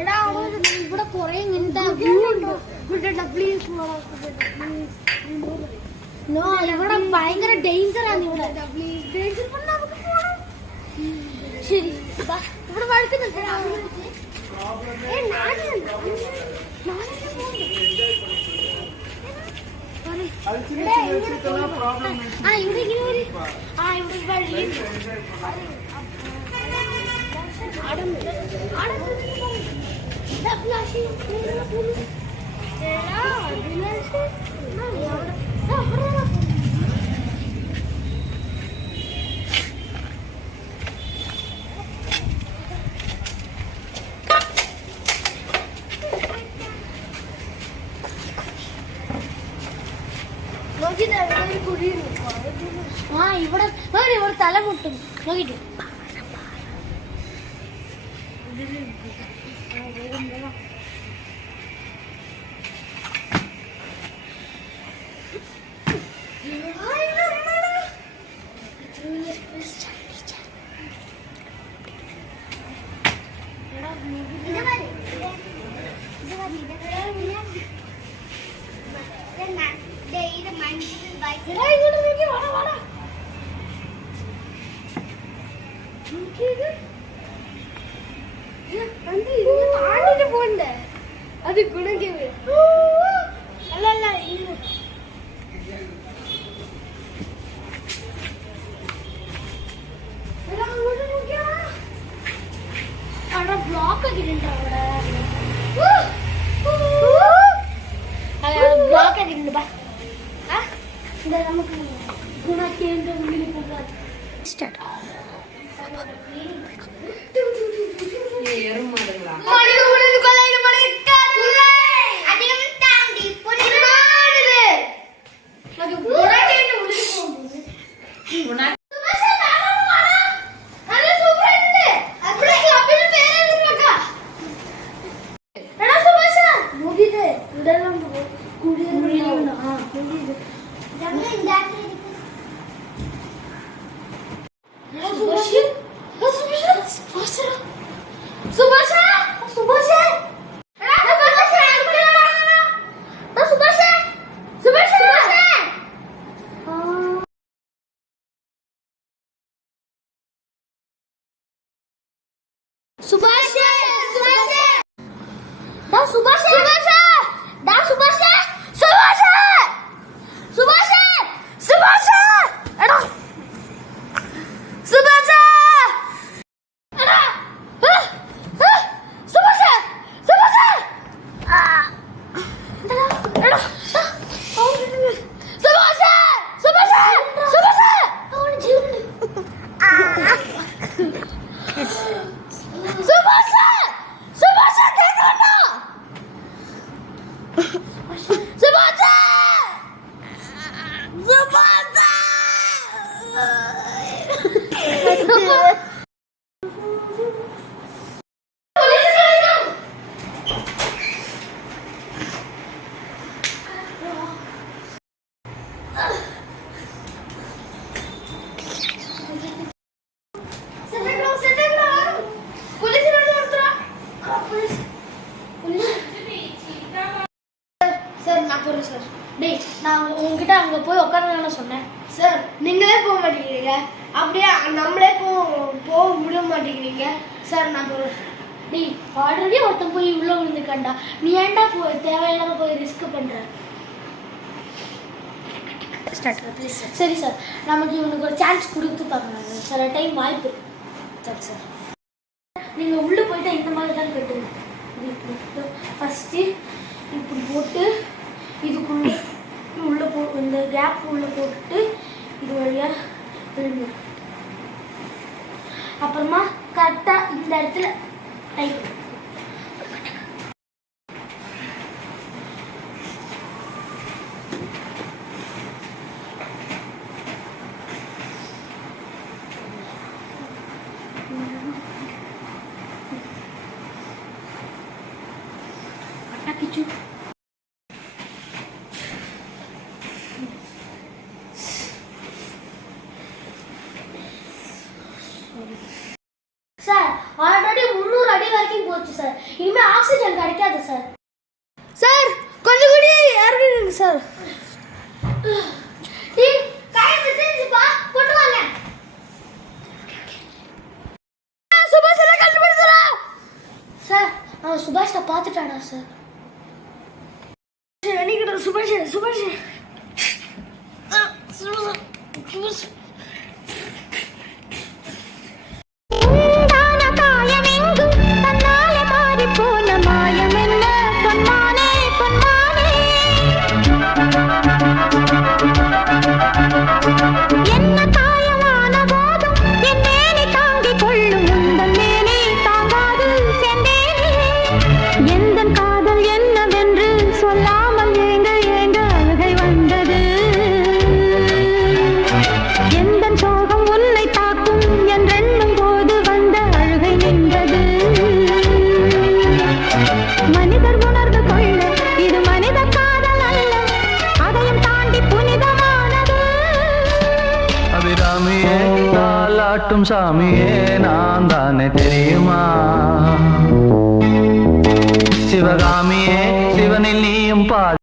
എടാ ഇവിടെ കൊറേ ഇങ്ങനത്തെ വ്യൂ ഉണ്ട്. പ്ലീസ് നോ, ഇവിടെ ഭയങ്കര ഡേഞ്ചർ ആണ്. ഇവിടെ ശരി ഇവിടെ വഴുക്കുന്നുണ്ട്. ഇവിടെ ഇങ്ങനെ ഒരു ഇവിടെ വഴിയുണ്ട്. ഇവിടെ തല മുട്ടും നോക്കിട്ട്. പോണ്ടേ അത് ഗുണകേവ് അല്ലല്ല അവിടെ ബ്ലോക്ക് ഒക്കെ ഉണ്ട്. അവിടെ ബ്ലോക്ക് ഒക്കെ ഉണ്ട്. നമുക്ക് ഗുണക്കേവിന്റെ ഉള്ളിൽ പോകാം. நான் உங்ககிட்ட அங்கே போய் உட்காந்து சொன்னேன் சார். நீங்களே போக மாட்டேங்கிறீங்க, அப்படியே நம்மளே போக விட மாட்டேங்கிறீங்க சார். நான் நீ ஆல்ரெடி ஒருத்தன் போய் உள்ள விழுந்துக்கண்டா, நீ ஏன்டா தேவையில்லாம போய் ரிஸ்க் பண்ற? சரி சார், நமக்கு இவனுக்கு ஒரு சான்ஸ் கொடுத்து பார்க்கணும். சில டைம் வாய்ப்பு சரி சார். நீங்கள் உள்ளே போயிட்டா இந்த மாதிரி தான் கட்டுங்க. ஃபஸ்ட்டு இப்படி போட்டு இதுக்குள்ளே உள்ளே இந்த கேப் உள்ளே போட்டுட்டு இது வழியாக விழுந்து, அப்புறமா கரெக்டாக இந்த இடத்துல டைப் சார். ஆல்ரெடி 300 அடி மணி வரைக்கும் போச்சு சார். இனிமே ஆக்சிஜன் கிடைக்காது சார். சார் கொஞ்சம் கூட இறங்குங்க சார். டைம் தெரிஞ்சுப்பா, கொண்டு வாங்க. சுபாஷ் எல்லாம் கண்டுபிடிச்சா சார்? அவன் சுபாஷை பார்த்துட்டானா சார்? நினைக்கிறேன் சுபாஷ் சுபாஷ் சுபாஷ் தாலாட்டும் சாமியே நான் தானே தெரியுமா? சிவகாமியே சிவனில் நீயும்